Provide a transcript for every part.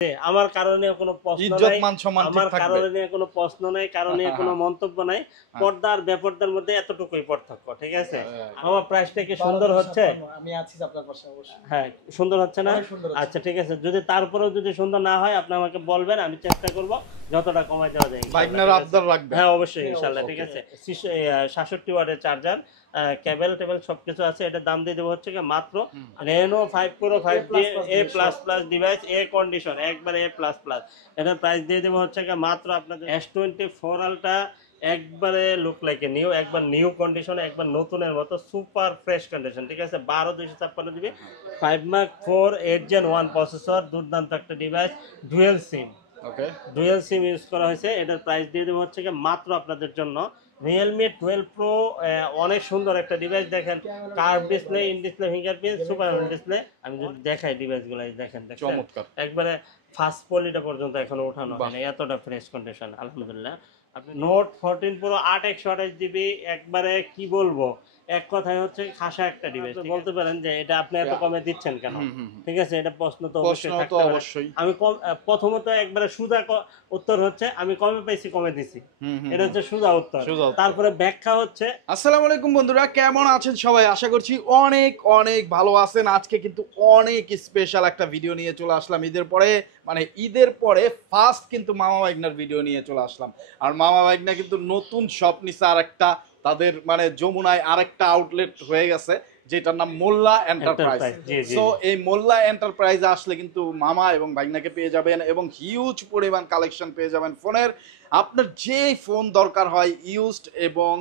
আমার কারণে কোনো প্রশ্ন ইজ্জত নাই, মান সম্মান ঠিক আমার থাকবে। কারণে কোনো প্রশ্ন নাই, কারণে কোনো মন্তব্য নাই। পর্দা আর বেপর্দার মধ্যে এতটুকুই পার্থক্য, ঠিক আছে? আমার প্রাইসটা কি সুন্দর হচ্ছে? আমি আছি আপনার পাশে অবশ্যই। হ্যাঁ, সুন্দর হচ্ছে না? অনেক সুন্দর হচ্ছে। আচ্ছা ঠিক আছে, যদি তারপরেও যদি সুন্দর না হয় আপনি আমাকে বলবেন, আমি চেষ্টা করব যতটা কমাই দেওয়া যায় ইনশাআল্লাহ, বাইকনার ঠিক আছে? আবদার রাখবে। হ্যাঁ অবশ্যই হ্যাঁ, ইনশাআল্লাহ, ঠিক আছে। 66 ওয়াটের চার্জার, কেবল টেবল সবকিছু আছে। এটা দাম দিয়ে দেবো হচ্ছে কি মাত্র Reno 5 Pro 5G A++ device, A condition, একবারে A++। এটার প্রাইস দিয়ে দেবো হচ্ছে কি মাত্র আপনাদের S24 আলট্রা, একবারে লুক লাইক এ নিউ, একবার নিউ কন্ডিশন, একবার নতুনের মতো সুপার ফ্রেশ কন্ডিশন, ঠিক আছে? 12 256 GB, 5 Mark 4 8 Gen 1 প্রসেসর, দুর্দান্ত একটা ডিভাইস, ডুয়েল সিম, ওকে, ডুয়েল সিম ইউজ করা হয়েছে। এটার প্রাইস দিয়ে দেবো হচ্ছে কি মাত্র আপনাদের জন্য Realme 12 Pro, অনেক সুন্দর একটা ডিভাইস। দেখেন, curve display, in display fingerprint, super display. আমি যদি দেখাই ডিভাইসগুলো, দেখেন চমৎকার। একবারে ফার্স্ট পলিটা পর্যন্ত এখনো ওঠানো হয়নি, এতটা ফ্রেশ কন্ডিশন আলহামদুলিল্লাহ। আপনি নোট 14 Pro 8 128 GB, একবারে কি বলবো, এক কথায় হচ্ছে খাসা একটা ডিভাইস। বলতে পারেন যে এটা আপনি এত কমে দিচ্ছেন কেন, ঠিক আছে? এটা প্রশ্ন তো অবশ্যই থাকতে পারে। অবশ্যই। আমি প্রথমত একবারে সুজা উত্তর হচ্ছে আমি কমে পাইছি, কমে দিছি, এটা হচ্ছে সুজা উত্তর। তারপরে ব্যাখ্যা হচ্ছে। আসসালামু আলাইকুম বন্ধুরা, কেমন আছেন সবাই? আশা করছি অনেক অনেক ভালো আছেন। আজকে কিন্তু অনেক স্পেশাল একটা ভিডিও নিয়ে চলে আসলাম ঈদের পরে, মানে ঈদের পরে ফার্স্ট কিন্তু মামা বাইকনার ভিডিও নিয়ে চলে আসলাম। আর মামা বাইকনা কিন্তু নতুন শপ নিছে আরেকটা, তাদের মানে যমুনায় আরেকটা আউটলেট হয়ে গেছে, যেটার নাম মোল্লা এন্টারপ্রাইজ। সো এই মোল্লা এন্টারপ্রাইজে আসলে কিন্তু মামা এবং বাইকনাকে পেয়ে যাবেন এবং হিউজ পরিমাণ কালেকশন পেয়ে যাবেন ফোনের। আপনার যে ফোন দরকার হয় ইউজড এবং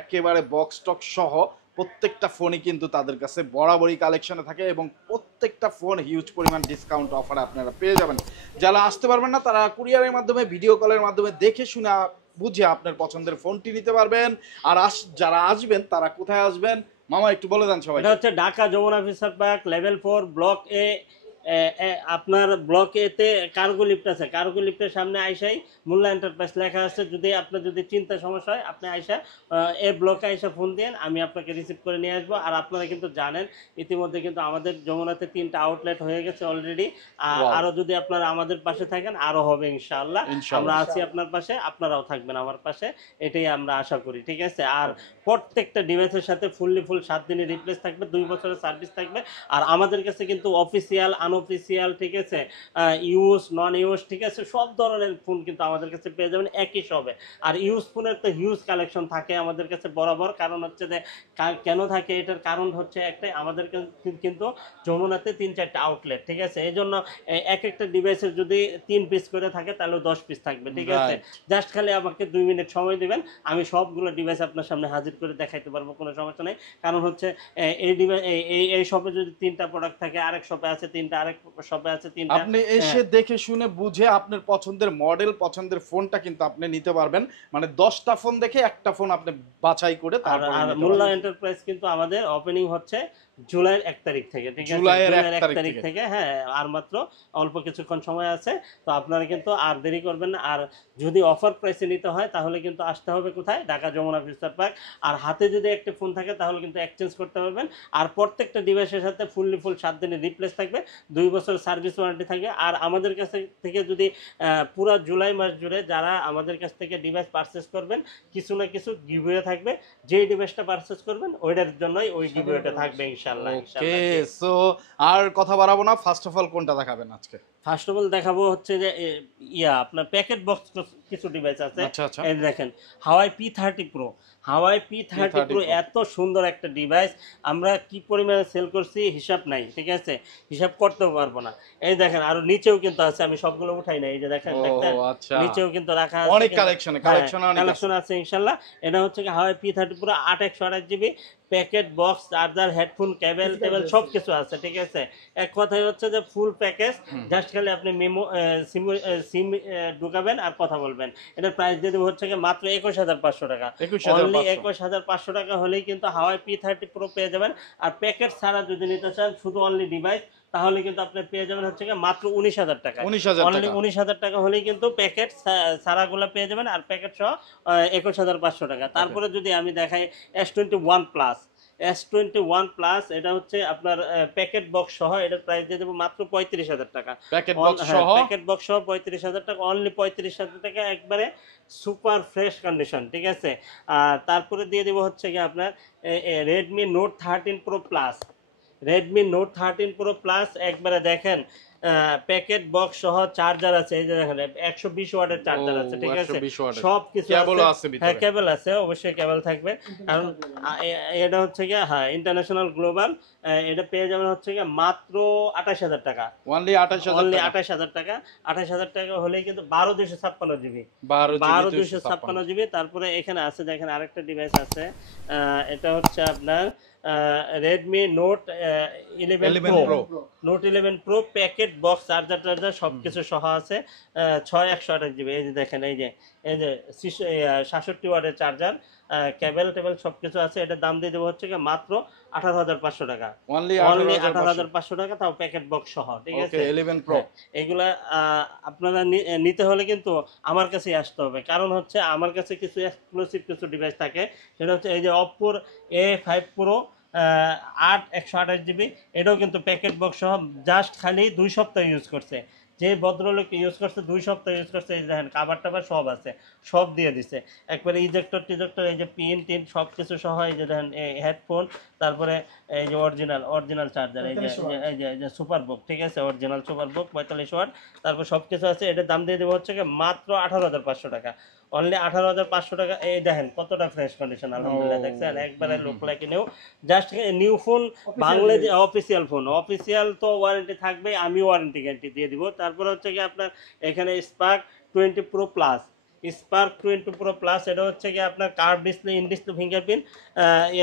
একেবারে বক্স স্টক সহ প্রত্যেকটা ফোনই কিন্তু তাদের কাছে বরাবরই কালেকশনে থাকে এবং প্রত্যেকটা ফোন হিউজ পরিমাণ ডিসকাউন্ট অফারে আপনারা পেয়ে যাবেন। যারা আসতে পারবেন না তারা কুরিয়ারের মাধ্যমে, ভিডিও কলের মাধ্যমে দেখে শুনে বুঝে আপনার পছন্দের ফোনটি নিতে পারবেন। আর যারা আসবেন তারা কোথায় আসবেন মামা একটু বলে দেন সবাই। এটা হচ্ছে Dhaka Jamuna future park, level 4, block A. আপনার ব্লক এতে কার্গো লিফট আছে, কার্গো লিফটের সামনে আইসাই মোল্লা এন্টারপ্রাইজ লেখা আছে। যদি আপনার যদি চিন্তা সমস্যা হয় আপনি আইসা এই ব্লকে আইসা ফোন দেন, আমি আপনাকে রিসিভ করে নিয়ে আসবো। আর আপনারা কিন্তু জানেন ইতিমধ্যে কিন্তু আমাদের যমুনাতে 3টা আউটলেট হয়ে গেছে অলরেডি। আরো যদি আপনারা আমাদের পাশে থাকেন আরো হবে ইনশাআল্লাহ। আমরা আছি আপনার পাশে, আপনারাও থাকবেন আমার পাশে, এটাই আমরা আশা করি, ঠিক আছে? আর প্রত্যেকটা ডিভাইসের সাথে ফুল 7 দিনের রিপ্লেস থাকবে, 2 বছরের সার্ভিস থাকবে। আর আমাদের কাছে কিন্তু অফিসিয়াল, আনঅফিসিয়াল, ঠিক আছে, ইউজ, নন ইউজ, ঠিক আছে, সব ধরনের ফোন কিন্তু আমাদের কাছে পেয়ে যাবেন একই সবে। আর ইউজ ফোনের তো হিউজ কালেকশন থাকে আমাদের কাছে বরাবর। কারণ হচ্ছে যে কেন থাকে, এটার কারণ হচ্ছে একটাই, আমাদের কিন্তু যমুনাতে 3-4টা আউটলেট, ঠিক আছে? এই জন্য এক একটা ডিভাইসের যদি 3 পিস করে থাকে তাহলে 10 পিস থাকবে, ঠিক আছে? জাস্ট খালি আমাকে 2 মিনিট সময় দিবেন, আমি সবগুলো ডিভাইস আপনার সামনে হাজির করে দেখাইতে পারবো, কোনো সমস্যা নেই। কারণ হচ্ছে এই ডিভাইস, এই শপে যদি 3টা প্রোডাক্ট থাকে, আরেক শপে আছে 3টা, আরেক শপে আছে 3টা। আপনি এসে দেখে শুনে বুঝে আপনার পছন্দের মডেল, পছন্দের ফোনটা কিন্তু আপনি নিতে পারবেন। মানে 10টা ফোন দেখে একটা ফোন আপনি বাছাই করে তারপর। আর মোল্লা এন্টারপ্রাইজ কিন্তু আমাদের ওপেনিং হচ্ছে জুলাইয়ের 1 তারিখ থেকে, ঠিক আছে? জুলাইয়ের 1 তারিখ থেকে, হ্যাঁ, আর মাত্র অল্প কিছুক্ষণ সময় আছে। তো আপনারা কিন্তু আর দেরি করবেন না। আর যদি অফার প্রাইসে নিতে হয় তাহলে কিন্তু আসতে হবে কোথায়? Dhaka Jamuna future Park. আর হাতে যদি একটা ফোন থাকে তাহলে কিন্তু এক্সচেঞ্জ করতে পারবেন। আর প্রত্যেকটা ডিভাইসের সাথে ফুল 7 দিনের রিপ্লেস থাকবে, 2 বছর সার্ভিস ওয়ারেন্টি থাকবে। আর আমাদের কাছ থেকে যদি পুরো জুলাই মাস জুড়ে যারা আমাদের কাছ থেকে ডিভাইস পারচেস করবেন, কিছু না কিছু গিভওয়ে থাকবে। যেই ডিভাইসটা পারচেস করবেন ওইটার জন্যই ওই গিভওয়েটা থাকবে ইনশাআল্লাহ। ওকে, সো আর কথা বাড়াবো না, ফার্স্ট অফ অল কোনটা দেখাবেন আজকে? ফার্স্ট অফ অল দেখাবো হচ্ছে যে আপনার প্যাকেট Box কিছু ডিভাইস আছে। এই দেখেন হাওয়াই P30 Pro, হাওয়াই P30 Pro এত সুন্দর একটা ডিভাইস, আমরা কি পরিমাণে সেল করছি হিসাব নাই, ঠিক আছে? হিসাব করতেও পারবো না। এই দেখেন আরো নিচেও কিন্তু আছে, আমি সবগুলো উঠাই না, এই যে দেখেন, নিচেও কিন্তু রাখা আছে, অনেক কালেকশন আছে ইনশাআল্লাহ। এটা হচ্ছে কি Huawei P30 Pro 8 128 GB, packet box, charger, headphone, cable table সবকিছু আছে, ঠিক আছে? এক কথাই হচ্ছে যে ফুল প্যাকেজ। জাস্ট খালি আপনি সিম ঢুকাবেন আর কথা বলবেন। এটার প্রাইস দিয়ে দেবো হচ্ছে মাত্র 21,500 টাকা। অনলি 21,500 টাকা হলেই কিন্তু হাওয়াই P30 Pro পেয়ে যাবেন। আর প্যাকেট ছাড়া যদি নিতে চান শুধু অনলি ডিভাইস, তাহলে কিন্তু আপনি পেয়ে যাবেন হচ্ছে মাত্র 19,000 টাকা। অনলি 19,000 টাকা হলেই কিন্তু প্যাকেট সারাগুলো পেয়ে যাবেন। আর প্যাকেট সহ 21,500 টাকা। তারপরে যদি আমি দেখাই S21 Plus, S21 প্লাস, এটা হচ্ছে আপনার প্যাকেট বক্স সহ, এটার প্রাইস দিয়ে দেবো মাত্র 35,000 টাকা। প্যাকেট বক্স সহ প্যাকেট বক্স সহ 35,000 টাকা, অনলি 35,000 টাকা, একবারে সুপার ফ্রেশ কন্ডিশন, ঠিক আছে। আর তারপরে দিয়ে দেবো হচ্ছে কি আপনার Redmi note 13 pro plus. Redmi note 13 pro plus একবারে দেখেন প্যাকেট বক্স সহ চার্জার আছে, এই যে দেখেন 120 ওয়াটের চার্জার আছে, ঠিক আছে, 120 ওয়াটের। সব কিছু কেবল আছে আছে। ভিতরে। হ্যাঁ কেবল আছে, অবশ্যই কেবল থাকবে, কারণ এটা হচ্ছে কি হ্যাঁ ইন্টারন্যাশনাল গ্লোবাল। এটা পেয়ে যাবেন হচ্ছে কি মাত্র 28,000 টাকা, অনলি 28,000 অনলি টাকা। 28,000 টাকা। 28,000 টাকা হলেই কিন্তু 12,256 জিবি, 12,256 12,256 জিবি। তারপরে এখানে আছে দেখেন আরেকটা ডিভাইস আছে, এটা হচ্ছে আপনার Redmi Note 11 pro. Note 11 pro packet box charger টার্জার সবকিছু সহ আছে, 6128 জিবি। এই যে দেখেন এই যে 66 ওয়াটের চার্জার, কেবল টেবল সবকিছু আছে। এটার দাম দিয়ে দেবো হচ্ছে কি মাত্র 18,500 টাকা, অনলি অনলি 18,500 18,500 টাকা, তাও প্যাকেট বক্স সহ, ঠিক আছে। ওকে 11 প্রো এগুলা আপনারা নিতে হলে কিন্তু আমার কাছেই আসতে হবে, কারণ হচ্ছে আমার কাছে কিছু এক্সক্লুসিভ কিছু ডিভাইস থাকে। সেটা হচ্ছে এই যে অপ্পোর A5 প্রো 128 জিবি, এটাও কিন্তু প্যাকেট বক্স সহ, জাস্ট খালি 2 সপ্তাহ ইউজ করছে। যে ভদ্রলোক ইউজ করছে 2 সপ্তাহ ইউজ করছে, এই দেখেন কাবার টাবার সব আছে, সব দিয়ে দিছে একবারে, ইজেক্টর টিজেক্টর, এই যে পিন টিন সব কিছু সহ, এই যে দেখেন হেডফোন, তারপরে এই যে অরিজিনাল চার্জার, এই যে সুপার বুক, ঠিক আছে, অরিজিনাল সুপার বুক 45 ওয়াট, তারপর সব কিছু আছে। এটার দাম দিয়ে দেবো হচ্ছে কি মাত্র 18,500 টাকা, অনলি 18,500 টাকা। এই দেখেন কতটা ফ্রেশ কন্ডিশন, আলহামদুলিল্লাহ, দেখছেন একবারে look like new, just new phone, Bangla যে অফিসিয়াল ফোন, অফিসিয়াল তো ওয়ারেন্টি থাকবে, আমি ওয়ারেন্টি গ্যারান্টি দিয়ে দিব। তারপরে হচ্ছে কি আপনার এখানে spark 20 pro plus, spark 20 pro plus, এটা হচ্ছে কি আপনার curve display, in display fingerprint,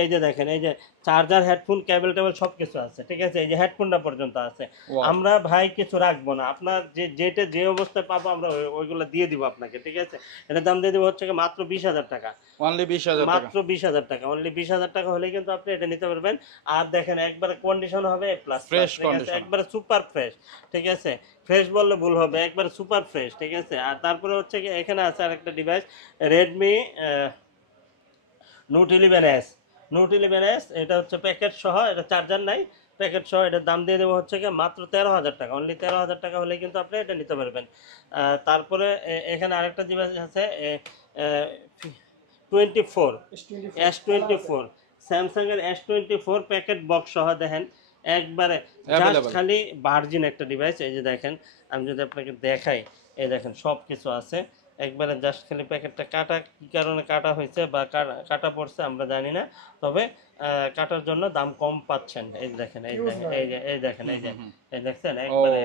এই যে দেখেন এই যে চার্জার হেডফোন কেবল টেবল সব কিছু আছে, ঠিক আছে, এই যে হেডফোনটা পর্যন্ত আছে। আমরা ভাই কিছু রাখবো না, আপনার যেটা যে অবস্থায় পাবো আমরা ওইগুলো দিয়ে দিব আপনাকে, ঠিক আছে। এটার দাম দিয়ে দিব হচ্ছে কি মাত্র 20,000 টাকা, অনলি 20,000 টাকা, মাত্র 20,000 টাকা, অনলি 20,000 টাকা হলে কিন্তু আপনি এটা নিতে পারবেন। আর দেখেন একবারে কন্ডিশন হবে প্লাস, ফ্রেশ কন্ডিশন, একবারে সুপার ফ্রেশ, ঠিক আছে, ফ্রেশ বললে ভুল হবে, একবারে সুপার ফ্রেশ, ঠিক আছে। আর তারপরে হচ্ছে কি এখানে আছে আরেকটা device, Redmi note 11s, note 11s, এটা হচ্ছে প্যাকেট সহ, এটা চার্জার নাই, প্যাকেট সহ। এটার দাম দিয়ে দেবো হচ্ছে কি মাত্র 13,000 টাকা, অনলি 13,000 টাকা হলে কিন্তু আপনি এটা নিতে পারবেন। তারপরে এখানে আরেকটা ডিভাইস আছে 24 S24, স্যামসাং এর S24 প্যাকেট বক্স সহ, দেখেন একবারে জাস্ট খালি ভার্জিন একটা ডিভাইস। এই যে দেখেন আমি যদি আপনাকে দেখাই, এই দেখেন সব কিছু আছে, একবারে জাস্ট খালি প্যাকেটটা কাটা, কি কারণে কাটা হয়েছে বা কাটা পড়ছে আমরা জানি না, তবে কাটার জন্য দাম কম পাচ্ছেন। এই দেখেন এই দেখেন এই দেখেন এই দেখছেন একবারে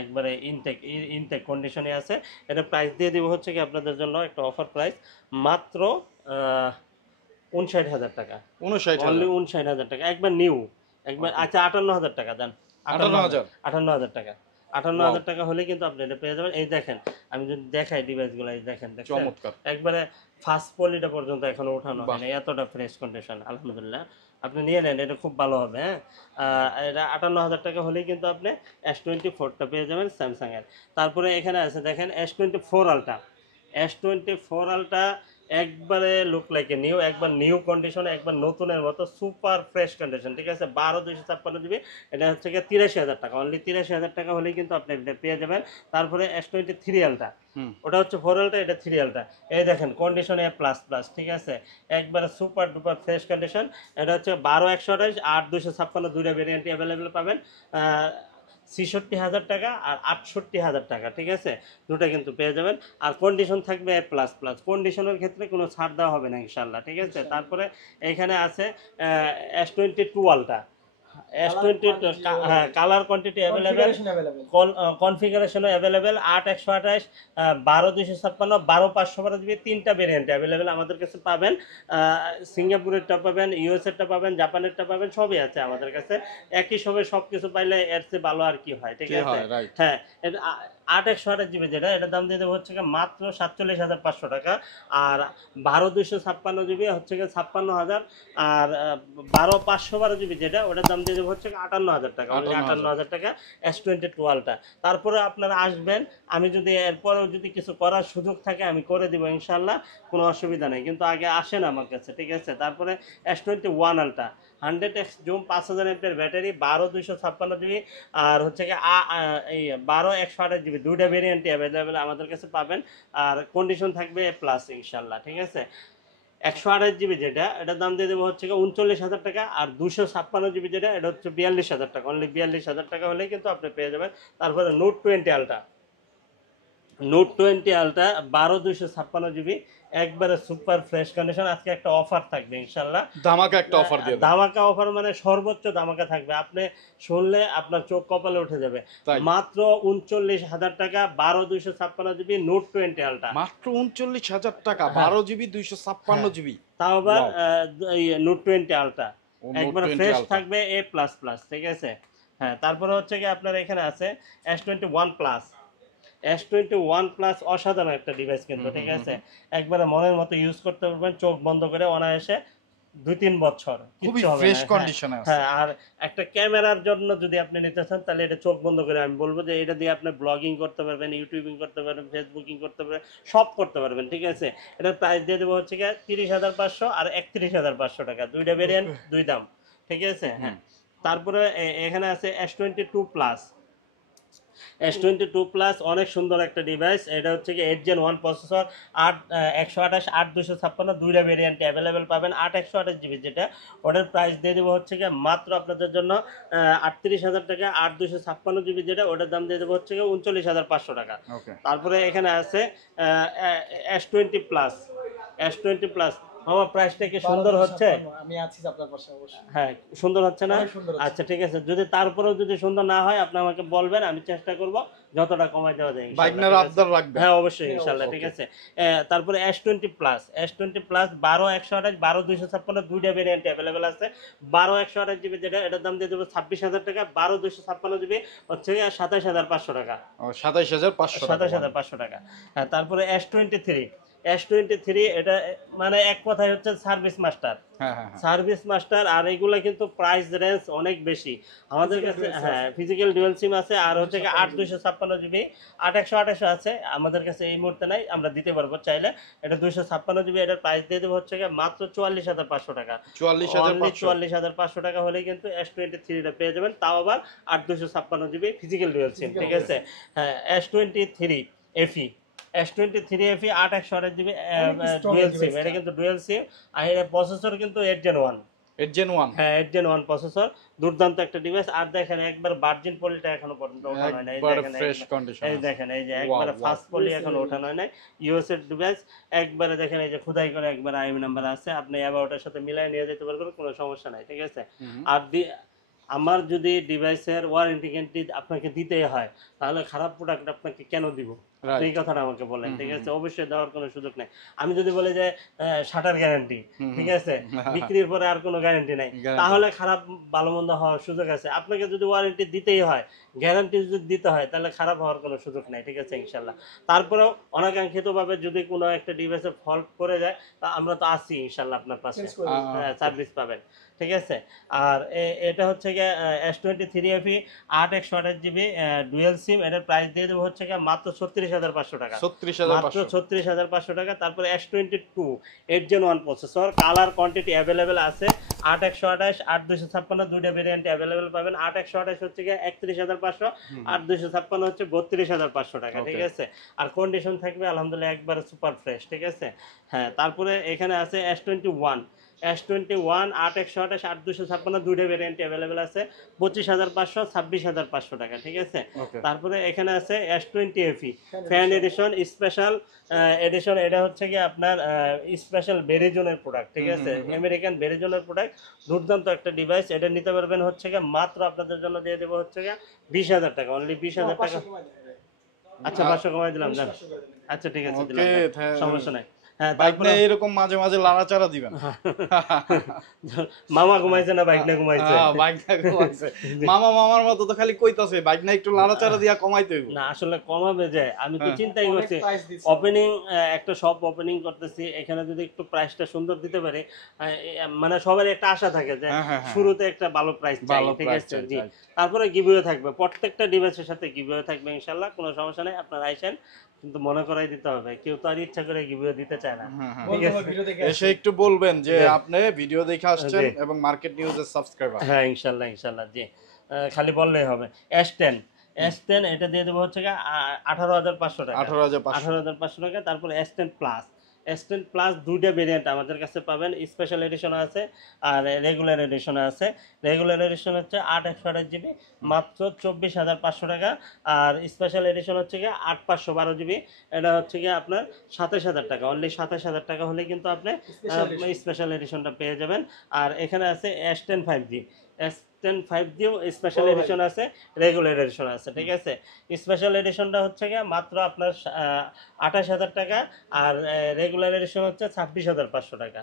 একবারে ইনটেক কন্ডিশনে আছে। এটা প্রাইস দিয়ে দিব হচ্ছে কি আপনাদের জন্য একটা অফার প্রাইস, মাত্র 59,000 টাকা, অনলি 59,000 টাকা, একবার নিউ, একবার। আচ্ছা 58,000 টাকা দেন, 58,000 টাকা, 58,000 টাকা হলে কিন্তু আপনি এটা পেয়ে যাবেন। এই দেখেন আমি যদি দেখাই ডিভাইসগুলো, এই দেখেন একবারে ফার্স্ট পলিটা পর্যন্ত এখনো উঠানো হয়নি, এতটা ফ্রেশ কন্ডিশন, আলহামদুলিল্লাহ। আপনি নিয়ে নেন, এটা খুব ভালো হবে। হ্যাঁ এটা 58,000 টাকা হলেই কিন্তু আপনি S24টা পেয়ে যাবেন স্যামসাং এর। তারপরে এখানে আছে দেখেন S24 আলট্রা, S24 আলট্রা একবারে লুক লাইক এ নিউ, একবার নিউ কন্ডিশন, একবার নতুনের মতো সুপার ফ্রেশ কন্ডিশন, ঠিক আছে। 12,256 জিবি, এটা হচ্ছে গিয়ে 83,000 টাকা, অনলি 83,000 টাকা হলেই কিন্তু আপনি এটা পেয়ে যাবেন। তারপরে S23 আলট্রা, ওটা হচ্ছে 4 আলট্রা, এটা 3 আলট্রা, এই দেখেন কন্ডিশন A++, ঠিক আছে, একবারে সুপার ডুপার ফ্রেশ কন্ডিশন। এটা হচ্ছে 12/128 8/256 দুইটা ভেরিয়েন্টই অ্যাভেলেবেল পাবেন, 66,000 টাকা আর 68,000 টাকা, ঠিক আছে, দুটো কিন্তু পেয়ে যাবেন। আর কন্ডিশন থাকবে A++, কন্ডিশনের ক্ষেত্রে কোনো ছাড় দেওয়া হবে না ইনশাল্লাহ, ঠিক আছে। তারপরে এখানে আছে S22 ultra, S22 colour quantity available, কনফিগারেশনও অ্যাভেলেবেল, 8/128 12/256 12/512 জিবি, তিনটা ভেরিয়েন্ট অ্যাভেলেবেল আমাদের কাছে পাবেন। সিঙ্গাপুরেরটা পাবেন, ইউএসএরটা পাবেন, জাপানেরটা পাবেন, সবই আছে আমাদের কাছে। একই সময় সব কিছু পাইলে এর চেয়ে ভালো আর কি হয়, ঠিক আছে। হ্যাঁ 8/128 GB যেটা, এটার দাম দিয়ে দেবো হচ্ছে গিয়ে মাত্র 47,500 টাকা। আর 12/256 GB হচ্ছে গিয়ে 56,000। আর 12/512 GB যেটা, ওটার দাম দিয়ে দেবো হচ্ছে গিয়ে 58,000 টাকা, 58,000 টাকা S22 Ultra। তারপরে আপনারা আসবেন, আমি যদি এরপরেও যদি কিছু করার সুযোগ থাকে আমি করে দিব ইনশাল্লাহ, কোনো অসুবিধা নেই, কিন্তু আগে আসেন আমার কাছে, ঠিক আছে। তারপরে S21 Ultra 100x zoom, 5000 mAh battery, 12/256 GB। আর হচ্ছে কি এই 12/128 GB দুইটা ভেরিয়েন্টই অ্যাভেলেবেল আমাদের কাছে পাবেন। আর কন্ডিশন থাকবে প্লাস ইনশাল্লাহ, ঠিক আছে। 128 GB যেটা, এটার দাম দিয়ে দেবো হচ্ছে 39,000 টাকা। আর 256 GB যেটা, এটা হচ্ছে 42,000 টাকা, অনলি 42,000 টাকা হলেই কিন্তু আপনি পেয়ে যাবেন। তারপরে নোট 20 আলট্রা 12/256 GB, একবারে সুপার ফ্রেশ কন্ডিশন। আজকে একটা অফার থাকবে ইনশাল্লাহ, ধামাকা একটা অফার দিয়ে দেন। ধামাকা অফার মানে সর্বোচ্চ ধামাকা থাকবে, আপনি শুনলে আপনার চোখ কপালে উঠে যাবে। তাই? মাত্র 39,000 টাকা, 12/256 GB নোট 20 আলট্রা, মাত্র 39,000 টাকা, 12 GB 256 GB। তাও আবার এই নোট 20 আলট্রা ও, Note একবারে 20 ফ্রেশ Ultra। থাকবে, A++, ঠিক আছে। হ্যাঁ, তারপরে হচ্ছে কি আপনার এখানে আছে S21 প্লাস। S21 প্লাস অসাধারণ একটা ডিভাইস কিন্তু, ঠিক আছে। একবারে মনের মতো ইউজ করতে পারবেন, চোখ বন্ধ করে অনায়াসে 2-3 বছর, খুবই কিচ্ছু হবে ফ্রেশ না। কন্ডিশনে আছে। হ্যাঁ, আর একটা ক্যামেরার জন্য যদি আপনি নিতে চান, তাহলে এটা চোখ বন্ধ করে আমি বলবো যে এটা দিয়ে আপনি ব্লগিং করতে পারবেন, ইউটিউবিং করতে পারবেন, ফেসবুকিং করতে পারবেন, সব করতে পারবেন, ঠিক আছে। এটার প্রাইস দিয়ে দেবো হচ্ছে গিয়ে 30,500 আর 31,500 টাকা, দুইটা ভেরিয়েন্ট, দুই দাম, ঠিক আছে। হ্যাঁ, তারপরে এখানে আছে S22 প্লাস। S22 প্লাস অনেক সুন্দর একটা ডিভাইস, এটা হচ্ছে কি 8 Gen 1 প্রসেসর, 128 8/256 দুইটা ভেরিয়েন্ট অ্যাভেলেবেল পাবেন। 8/128 GB যেটা, ওটার প্রাইস দিয়ে দেবো হচ্ছে কি মাত্র আপনাদের জন্য 38,000 টাকা। 8/256 GB যেটা, ওটার দাম দিয়ে দেবো হচ্ছে কি 39,500 টাকা। ওকে। তারপরে এখানে আছে S20 প্লাস। S20 প্লাস আমার প্রাইসটা কি সুন্দর হচ্ছে? আমি আছি আপনার পাশে অবশ্যই। হ্যাঁ, সুন্দর হচ্ছে না? অনেক সুন্দর হচ্ছে। আচ্ছা, ঠিক আছে, যদি তারপরেও যদি সুন্দর না হয় আপনি আমাকে বলবেন, আমি চেষ্টা করব যতটা কমাই দেওয়া যায় ইনশাআল্লাহ, বাইকনার ঠিক আছে? আবদার রাখবেন। হ্যাঁ, অবশ্যই হ্যাঁ, ইনশাআল্লাহ, অবশ্যই। ঠিক আছে। তারপরে S20 প্লাস। S20 প্লাস 12/128 12/256 দুইটা ভেরিয়েন্ট अवेलेबल আছে। 12/128 GB যেটা, এটার দাম দিয়ে দেব 26,000 টাকা। 12/256 GB হচ্ছে 27,500 টাকা। ও, 27,500 টাকা। 27,500 টাকা। হ্যাঁ, তারপরে S23 এটা মানে এক কথায় হচ্ছে সার্ভিস মাস্টার। হ্যাঁ হ্যাঁ হ্যাঁ। সার্ভিস মাস্টার, আর এগুলা কিন্তু প্রাইস রেঞ্জ অনেক বেশি আমাদের কাছে। হ্যাঁ, ফিজিক্যাল ডুয়াল সিম আছে, আর হচ্ছে 8/256 GB, 8/128 আছে আমাদের কাছে এই মুহূর্তে নাই, আমরা দিতে পারবো চাইলে। এটা 256 GB, এটার প্রাইস দিয়ে দেবো হচ্ছে মাত্র 44,500 টাকা। 44,500। 44,500 টাকা হলেই কিন্তু S23 টা পেয়ে যাবেন, তাও আবার 8/256 GB ফিজিক্যাল ডুয়াল সিম, ঠিক আছে। হ্যাঁ, S23 FE, S23 FE 8/128 GB dual SIM, এটা কিন্তু ডুয়াল সিম। আর এর প্রসেসর কিন্তু 8 Gen 1। 8 Gen 1। হ্যাঁ, 8 Gen 1 প্রসেসর, দুর্দান্ত একটা ডিভাইস। আর দেখেন একবার ভার্জিন পলিটা এখনো পর্যন্ত ওঠানো হয় না, এই একবারে দেখেন, ফ্রেশ কন্ডিশন। এই দেখেন, এই যে Wow, একবারে wow. ফার্স্ট পলি এখনো ওঠানো হয় না, ইউএস এর ডিভাইস। একবারে দেখেন, এই যে খোদাই করে একবার আইএমই নাম্বার আছে, আপনি অ্যাবাউটের সাথে মিলাই নিয়ে যেতে পারবেন, কোনো সমস্যা নাই, ঠিক আছে। আর আমার যদি ডিভাইসের ওয়ারেন্টি গ্যারান্টি আপনাকে দিতেই হয়, তাহলে খারাপ প্রোডাক্ট আপনাকে কেন দিব? Right. এই কথাটা আমাকে বলেন, ঠিক আছে। অবশ্যই দেওয়ার কোনো সুযোগ নেই। আমি যদি বলি যে শাটার গ্যারান্টি, ঠিক আছে, বিক্রির পরে আর কোনো গ্যারান্টি নাই, Guarantee। তাহলে খারাপ ভালো মন্দ হওয়ার সুযোগ আছে। আপনাকে যদি ওয়ারেন্টি দিতেই হয়, গ্যারান্টি যদি দিতে হয়, তাহলে খারাপ হওয়ার কোনো সুযোগ নাই, ঠিক আছে, ইনশাল্লাহ। তারপরেও অনাকাঙ্ক্ষিতভাবে যদি কোনো একটা ডিভাইসে ফল্ট করে যায়, তা আমরা তো আছি ইনশাল্লাহ আপনার পাশে, Change করে দিতে সার্ভিস পাবেন, ঠিক আছে। আর এটা হচ্ছে গিয়ে S23 FE 8/128 GB dual SIM, এটার প্রাইস দিয়ে দেবো হচ্ছে গিয়ে মাত্র 36,500 টাকা। 36,500। মাত্র 36,500 টাকা। তারপরে S22 8 Gen 1 processor, colour quantity available আছে। 8/128 8/256 দুইটা ভেরিয়েন্ট অ্যাভেলেবেল পাবেন। 8/128 হচ্ছে গিয়ে 31,500, 8/256 হচ্ছে 32,500 টাকা, ঠিক আছে। আর কন্ডিশন থাকবে আলহামদুলিল্লাহ একবারে সুপার ফ্রেশ, ঠিক আছে। হ্যাঁ, তারপরে এখানে আছে S21 8/128 8/256 দুইটা ভেরিয়েন্ট অ্যাভেলেবেল আছে। 25,500 26,500 টাকা, ঠিক আছে। Okay. তারপরে এখানে আছে S20 FE fan addition special edition, এটা হচ্ছে কি আপনার স্পেশাল ভেরিজনের প্রোডাক্ট, ঠিক আছে, আমেরিকান ভেরিজনের প্রোডাক্ট। দুর্দান্ত একটা ডিভাইস, এটা নিতে পারবেন হচ্ছে কি মাত্র আপনাদের জন্য দিয়ে দেবো হচ্ছে কি 20,000 টাকা, অনলি 20,000 টাকা। আচ্ছা, 500 কমাই দিলাম, জান। আচ্ছা, ঠিক আছে, দিলাম, Okay, সমস্যা নাই। হ্যাঁ বাইক তারপরে নিয়ে এরকম মাঝে মাঝে লাড়াচাড়া দিবেন। মামা ঘুমাইছে না বাইক না ঘুমাইছে? বাইক না ঘুমাইছে। মামা মামার মতো তো খালি কইতাছে বাইক না একটু লাড়াচাড়া দিয়া কমাইতে হইব। না আসলে কমাবে যে, আমি তো হ্যাঁ। চিন্তাই অনেক করছি প্রাইস দিচ্ছে। ওপেনিং, একটা শপ ওপেনিং করতেছি, এখানে যদি একটু প্রাইসটা সুন্দর দিতে পারি, মানে সবার একটা আশা থাকে যে হ্যাঁ, হ্যাঁ, হ্যাঁ। শুরুতে একটা ভালো প্রাইস চাই, ভালো ঠিক price আছে? চাই, জি। চাই। তারপরে গিভওয়ে থাকবে, প্রত্যেকটা ডিভাইসের সাথে গিভওয়ে থাকবে ইনশাআল্লাহ, কোনো সমস্যা নেই, আপনারা আইসেন, কিন্তু মনে করাই দিতে হবে, কেউ তো আর ইচ্ছা করে গিভওয়ে দিতে চায় না, হ্যাঁ, হ্যাঁ। ঠিক বলতে আছে? হবে ভিডিও দেখে এসে একটু বলবেন যে জি। আপনি ভিডিও দেখে আসছেন জি। এবং মার্কেট নিউজের সাবস্ক্রাইবার। হ্যাঁ ইনশাল্লাহ ইনশাল্লাহ, জি। খালি বললেই হবে। S10, S10 এটা দিয়ে দেবো হচ্ছে 18,500 টাকা, 18,500 18,500 টাকা। তারপরে S10 প্লাস, S10 প্লাস দুইটা ভেরিয়েন্ট আমাদের কাছে পাবেন, স্পেশাল এডিশন আছে আর রেগুলার এডিশন আছে। রেগুলার এডিশন হচ্ছে 8/128 জিবি, মাত্র 24,500 টাকা। আর স্পেশাল এডিশন হচ্ছে গিয়ে 8/512 জিবি, এটা হচ্ছে গিয়ে আপনার 27,000 টাকা। অনলি 27,000 টাকা হলে কিন্তু আপনি Special edition। স্পেশাল এডিশনটা পেয়ে যাবেন। আর এখানে আছে S10 5G, S10 5G special edition আছে, রেগুলার এডিশন আছে, ঠিক আছে? স্পেশাল এডিশনটা হচ্ছে গিয়ে মাত্র আপনার 28,000 টাকা, আর রেগুলার এডিশন হচ্ছে 26,500 টাকা,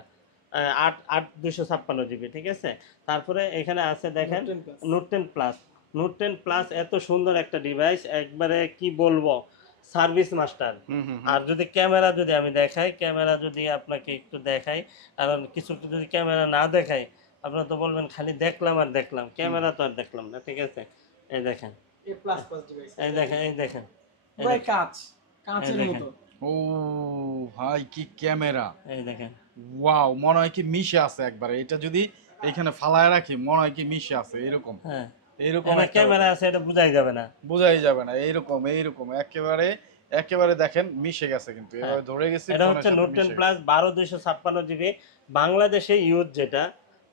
8/256 জিবি, ঠিক আছে? তারপরে এখানে আছে দেখেন Note 10 Plus। Note 10 plus. Note 10 plus এত সুন্দর একটা ডিভাইস, একবারে কি বলবো, সার্ভিস মাস্টার। আর যদি ক্যামেরা যদি আমি দেখাই, ক্যামেরা যদি আপনাকে একটু দেখাই, কারণ কিছু যদি ক্যামেরা না দেখাই আপনারা তো বলবেন খালি দেখলাম আর দেখলাম, ক্যামেরা তো আর দেখলাম না, ঠিক আছে? এই দেখেন, A++ ডিভাইস। এই দেখেন, এই দেখেন, পুরো কাঁচের দেখেন। মতো। ও ভাই কি ক্যামেরা, এই দেখেন। ওয়াও, মনে হয় কি মিশে আছে একবারে। এটা যদি এখানে ফালায় রাখি মনে হয় কি মিশে আছে এরকম। হ্যাঁ, এরকম এখানে একটা ক্যামেরা আছে, এটা বোঝাই যাবে না। বোঝাই যাবে না, এইরকম এইরকম একেবারে একেবারে দেখেন মিশে গেছে, কিন্তু এভাবে ধরে গেছে। এটা হচ্ছে নোট 10 প্লাস 12/256 জিবি, বাংলাদেশে ইউজ যেটা,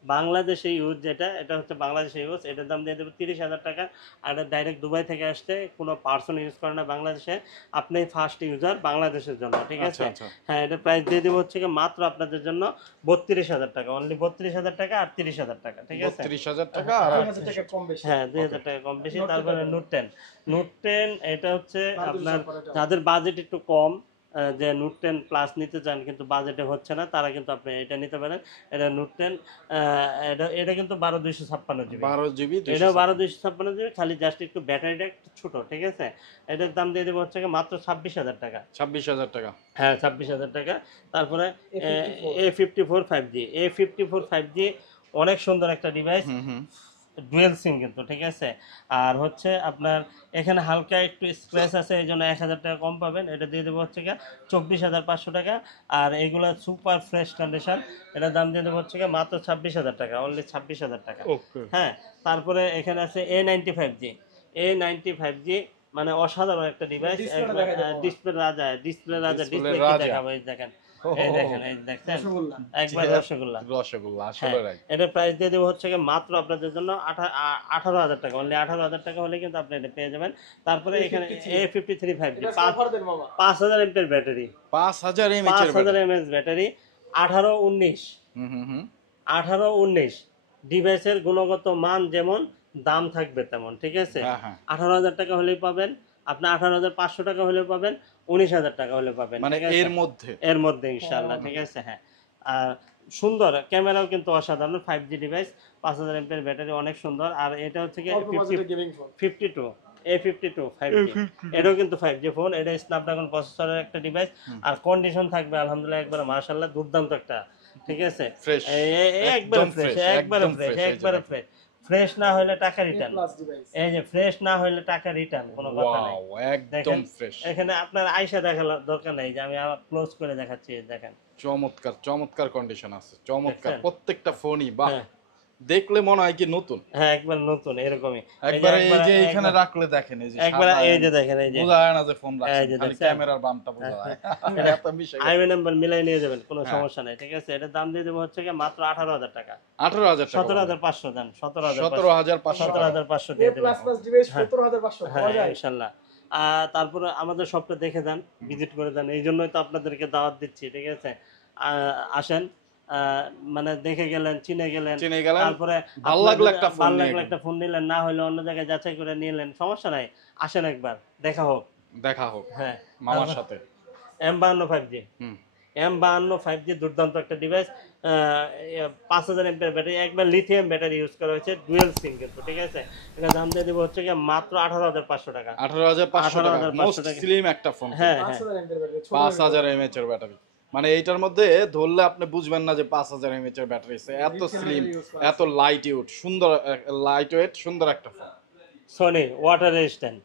বাংলাদেশে ইউজ যেটা, এটা হচ্ছে বাংলাদেশে ইউজ, এটার দাম দিয়ে দেবো 30,000 টাকা। আর এটা ডাইরেক্ট দুবাই থেকে আসছে, কোনো পার্সন ইউজ করে না বাংলাদেশে, আপনি ফার্স্ট ইউজার বাংলাদেশের জন্য, ঠিক আচ্ছা, আছে? আচ্ছা। হ্যাঁ, এটা প্রাইস দিয়ে দেবো হচ্ছে মাত্র আপনাদের জন্য 32,000 টাকা, অনলি 32,000 টাকা আর 30,000 টাকা, ঠিক আছে? 32,000 টাকা আর 2,000 টাকা কম বেশি। হ্যাঁ 2,000 টাকা কম বেশি। Note 10 তারপরে পাবেন। নোট 10, এটা হচ্ছে আপনার 12,500 যাদের বাজেট একটু কম, যে নোট 10 প্লাস নিতে চান কিন্তু বাজেটে হচ্ছে না, তারা কিন্তু আপনি এটা নিতে পারেন। এটা নোট 10, এটা এটা কিন্তু 12/256 জিবি, 12 জিবি। এটা 12/256 জিবি, খালি জাস্ট একটু ব্যাটারিটা একটু ছোট, ঠিক আছে? এটার দাম দিয়ে দেবো হচ্ছে মাত্র 26,000 টাকা। 26,000 টাকা। হ্যাঁ 26,000 টাকা। তারপরে A54 A54 5G, A54 5G অনেক সুন্দর একটা ডিভাইস, ডুয়েল সিম কিন্তু, ঠিক আছে? আর হচ্ছে আপনার এখানে হালকা একটু স্ক্র্যাচ আছে, এই জন্য 1,000 টাকা কম পাবেন। এটা দিয়ে দেবো হচ্ছে 24,500 টাকা। আর এগুলো সুপার ফ্রেশ কন্ডিশন, এটার দাম দিয়ে দেবো হচ্ছে মাত্র 26,000 টাকা, অনলি 26,000 টাকা। ওকে। হ্যাঁ, তারপরে এখানে আছে A95G, মানে অসাধারণ একটা ডিভাইস, Display টা দেখা যাবে। ডিসপ্লে রাজা, ডিসপ্লে Display কি রাজা। দেখাবো, এই দেখেন, এই দেখেন, এই দেখছেন, রসগোল্লা। একবার রসগোল্লা। রসগোল্লা আসলে হ্যাঁ, রাইট। এটা প্রাইস দিয়ে দেবো হচ্ছে মাত্র আপনাদের জন্য 18,000 টাকা, অনলি 18,000 টাকা হলে কিন্তু আপনি এটা পেয়ে যাবেন। তারপরে এখানে A53 5G, এটা অফার দেন মামা। 5,000 mAh ব্যাটারি, 5000 mAh এর 5,000 mAh ব্যাটারি, 18-19, হুম 18-19 ডিভাইসের গুণগত মান যেমন, দাম থাকবে তেমন, ঠিক আছে? হ্যাঁ, হ্যাঁ। 18,000 টাকা হলেই পাবেন আপনি, 18,500 টাকা হলেও পাবেন, 19,000 টাকা হলে পাবেন, মানে ঠিক আছে? এর মধ্যে। এর মধ্যে ইনশাআল্লাহ, ঠিক আছে? হ্যাঁ, আর সুন্দর ক্যামেরাও কিন্তু অসাধারণ, 5G ডিভাইস, 5,000 mAh ব্যাটারি, অনেক সুন্দর। আর এটা হচ্ছে কি অল্প বাজেটের গেমিং ফোন। 52, A52 5G, এটাও কিন্তু 5G ফোন, এটা স্ন্যাপড্রাগন প্রসেসরের একটা ডিভাইস। আর কন্ডিশন থাকবে আলহামদুলিল্লাহ একবারে মাশাআল্লাহ দুর্দান্ত একটা, ঠিক আছে? Fresh, একবারে একদম ফ্রেশ, fresh, একবারে একদম ফ্রেশ, fresh, এই যে একবারে দেখেন। ফ্রেশ। ফ্রেশ না হলে টাকা রিটার্ন, প্লাস ডিভাইস। এই যে ফ্রেশ না হলে টাকা রিটার্ন, কোনো কথা নাই। ওয়াও, একদম দেখেন, ফ্রেশ। এখানে আপনার আয়সা দেখার দরকার নাই, যে আমি আবার ক্লোজ করে দেখাচ্ছি, এই দেখেন। চমৎকার চমৎকার কন্ডিশন আছে, চমৎকার দেখছেন? প্রত্যেকটা ফোনই, বাহ, হ্যাঁ। দেখলে মনে হয় কি নতুন। হ্যাঁ, একবার নতুন এরকমই। একবার এই যে এখানে রাখলে দেখেন, এই যে একবার সাদা, এই যে দেখেন, এই যে বোঝা যায় না যে ফোন এই রাখছেন, যে খালি দেখছেন? ক্যামেরার বামটা বোঝা যায়। এত মিশে গেছে। আইএমআই নাম্বার মিলাই নিয়ে যাবেন, কোনো হ্যাঁ। সমস্যা নাই, ঠিক আছে? এটার দাম দিয়ে দেবো হচ্ছে মাত্র 18,000 টাকা, 18,000 টাকা, 17,500 দেন, 17,500, 17,500 টাকা। 17,500 A++ দিয়ে দেবো। ডিভাইস হ্যাঁ। 17,500 হ্যাঁ পাওয়া যায়। ইনশাল্লাহ। তারপরে আমাদের শপটা দেখে যান, ভিজিট করে যান, এই জন্যই তো আপনাদেরকে দাওয়াত দিচ্ছি, ঠিক আছে? আসেন, মানে দেখে গেলেন, চিনে গেলেন, তারপরে ভালো লাগলো একটা ফোন ভালো নিয়ে লাগলো গেলেন। একটা ফোন নিলেন, না হলে অন্য জায়গায় যাচাই করে নিলেন, সমস্যা নাই, আসেন একবার দেখা হোক। দেখা হোক হ্যাঁ, মামার সাথে। M52 5G, হুম M52 5G দুর্দান্ত একটা ডিভাইস, 5000 এমপিআর ব্যাটারি, একবার লিথিয়াম ব্যাটারি ইউজ করা হয়েছে, ডুয়েল সিম কিন্তু, ঠিক আছে। এটা দাম দিয়ে দিব হচ্ছে কি মাত্র 18500 টাকা। 18500 টাকা 18,500 মোস্ট টাকা। স্লিম একটা ফোন। হ্যাঁ হ্যাঁ 5000 এমপিআর ব্যাটারি, 5000 এমএএইচ এর ব্যাটারি, মানে এইটার মধ্যে ধরলে আপনি বুঝবেন না যে 5000 এমএএইচ এর ব্যাটারি আছে। এত স্লিম, এত লাইট ওয়েট, সুন্দর লাইট ওয়েট, সুন্দর একটা ফোন। Sony water resistant,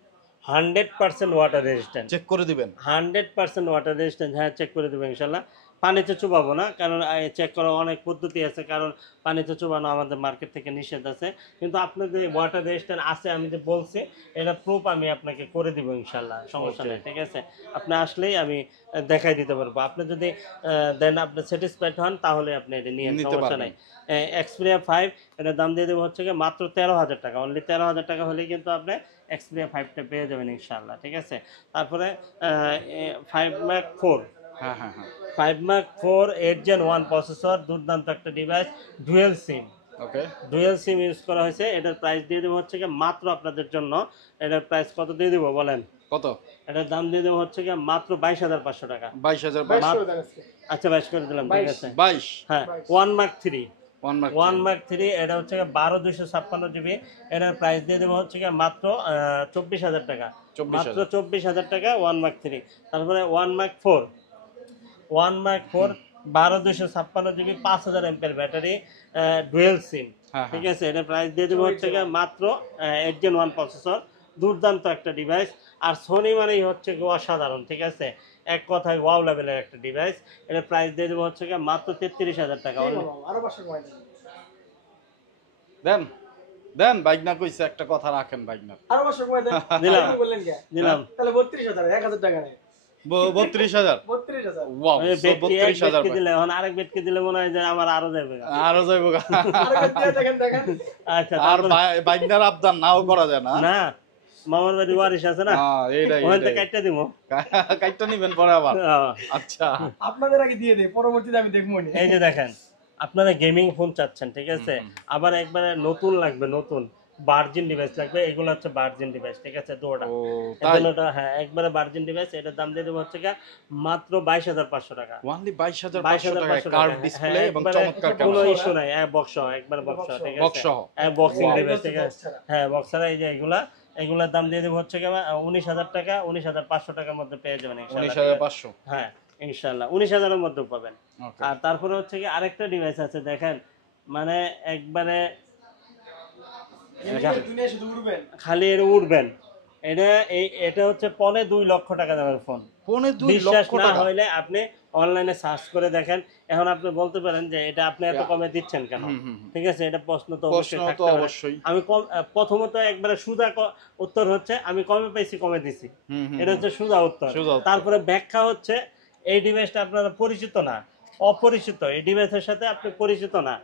100% water resistant, check করে দিবেন? 100% ওয়াটার রেজিস্ট্যান্ট, হ্যাঁ চেক করে দেবো ইনশাল্লাহ। পানিতে চুবাবো না, কারণ চেক করার অনেক পদ্ধতি আছে, কারণ পানিতে চুবানো আমাদের মার্কেট থেকে নিষেধ আছে। কিন্তু আপনার যে ওয়াটার রেজিস্ট্যান্ট আছে, আমি যে বলছি এটা প্রুফ আমি আপনাকে করে দিব ইনশাল্লাহ, সমস্যা নেই, ঠিক আছে। আপনি আসলেই আমি দেখাই দিতে পারবো। আপনি যদি দেন আপনি স্যাটিসফাইড হন, তাহলে আপনি এটা নিয়ে নিতে সমস্যা পারবেন। নাই। Xperia 5 এটার দাম দিয়ে দেবো হচ্ছে কি মাত্র 13000 টাকা, অনলি 13000 টাকা হলেই কিন্তু আপনি Xperia 5টা পেয়ে যাবেন ইনশাল্লাহ, ঠিক আছে। তারপরে 5 Mark 4, হ্যাঁ হ্যাঁ হ্যাঁ 5 Mark 4 8 Gen 1 প্রসেসর, দুর্দান্ত একটা ডিভাইস, ডুয়েল সিম, ওকে। ডুয়েল সিম ইউজ করা হয়েছে। এটার প্রাইস দিয়ে দেবো হচ্ছে কি মাত্র আপনাদের জন্য, এটার প্রাইস কত দিয়ে দেবো বলেন? কত? এটার দাম দিয়ে দেবো হচ্ছে কি মাত্র 22500 টাকা। 22000। 22 দেন আজকে। আচ্ছা 22 করে দিলাম, ঠিক আছে। 22 হ্যাঁ 1 Mark 3, 1 মার্ক 1 Mark 3 এটা হচ্ছে 12256 জিবি, এটার প্রাইস দিয়ে দেবো হচ্ছে মাত্র 24000 টাকা, 24,000 মাত্র 24000 টাকা 1 Mark 3। তারপরে 1 Mark 4, 12256 জিবি, 5000 এমপিআর ব্যাটারি, ডুয়েল সিম, হ্যাঁ, ঠিক আছে। এটার প্রাইস দিয়ে দেবো হচ্ছে মাত্র 8 Gen 1 প্রসেসর, দুর্দান্ত একটা ডিভাইস। আর সোনি মানেই হচ্ছে অসাধারণ, ঠিক আছে, এক কথায় ওয়াও লেভেলের একটা ডিভাইস। এটার প্রাইস দিয়ে দেবো হচ্ছে মাত্র 33000 টাকা। এই বাবা, আরো 500 কমাই দেন। দেন দেন, বাইক না কইছে একটা কথা রাখেন, বাইক না। আরো 500 কমাই দেন। দিলাম। আপনি বললেন কি? দিলাম। তাহলে 32000, 1000 টাকা নেই। 32000। 32000। ওয়াও, ওই বেটকি, এক 32000 বেটকি দিলে এখন আরেক বেটকি দিলে মনে হয় যে আমার আরো যাবে। আরো যাইবো গা। আরেকবার দিয়ে দেখেন, দেখেন। আচ্ছা আর তারপরে- বাইকটার আবদার নাও করা যায় না। না মামার বাড়ি ওয়ারিশ আছে না, হ্যাঁ, এইটাই ওখান থেকে কাটতে দিব। কাইটটা নিবেন পরে আবার। আচ্ছা, আপনাদের আগে দিয়ে দেই, পরবর্তীতে আমি দেখবো নি। এই যে দেখেন, আপনারা গেমিং ফোন চাচ্ছেন, ঠিক আছে, আবার একবারে নতুন লাগবে, নতুন ভার্জিন ডিভাইস লাগবে, এগুলো হচ্ছে ভার্জিন ডিভাইস, ঠিক আছে, দুটোটা। ও তাই? এগুলোটা হ্যাঁ একবারে ভার্জিন ডিভাইস, এটার দাম দিয়ে দেবো হচ্ছে মাত্র 22500 টাকা। ওনলি 22500 টাকা, 22500 কার্ভ টাকা, ডিসপ্লে এবং একবারে চমৎকার কোনো ক্যামেরা। ইস্যু নাই, বক্স সহ, একবারে বক্স সহ, ঠিক আছে, বক্স সহ। Boxing Wow. ডিভাইস, ঠিক box আছে, ছাড়া। হ্যাঁ বক্স ছাড়া। এই যে এগুলার দাম দিয়ে দেবো হচ্ছে 19000 টাকা, 19500 টাকার মধ্যে পেয়ে যাবেন ইনশাআল্লাহ, 19500। হ্যাঁ ইনশাআল্লাহ 19000 এর মধ্যে পাবেন। ওকে। আর তারপরে হচ্ছে আরেকটা ডিভাইস আছে, দেখেন, মানে একবারে দুনিয়া শুধু উড়বেন। খালি এর উঠবেন। এটা হচ্ছে 2.5 লক্ষ টাকা দামের ফোন। 2.5 বিশ্বাস লক্ষ না টাকা। হইলে আপনি অনলাইনে সার্চ করে দেখেন। এখন আপনি বলতে পারেন যে এটা আপনি এত কমে দিচ্ছেন কেন, ঠিক আছে, এটা প্রশ্ন তো অবশ্যই প্রশ্ন তো থাকতে পারে। অবশ্যই। আমি প্রথমত একবারে সুজা উত্তর হচ্ছে আমি কমে পাইছি, কমে দিছি, এটা হচ্ছে সুজা উত্তর। সোজা উত্তর। তারপরে ব্যাখ্যা হচ্ছে এই ডিভাইসটা আপনারা পরিচিত না, অপরিচিত, এই ডিভাইসের সাথে আপনি পরিচিত না,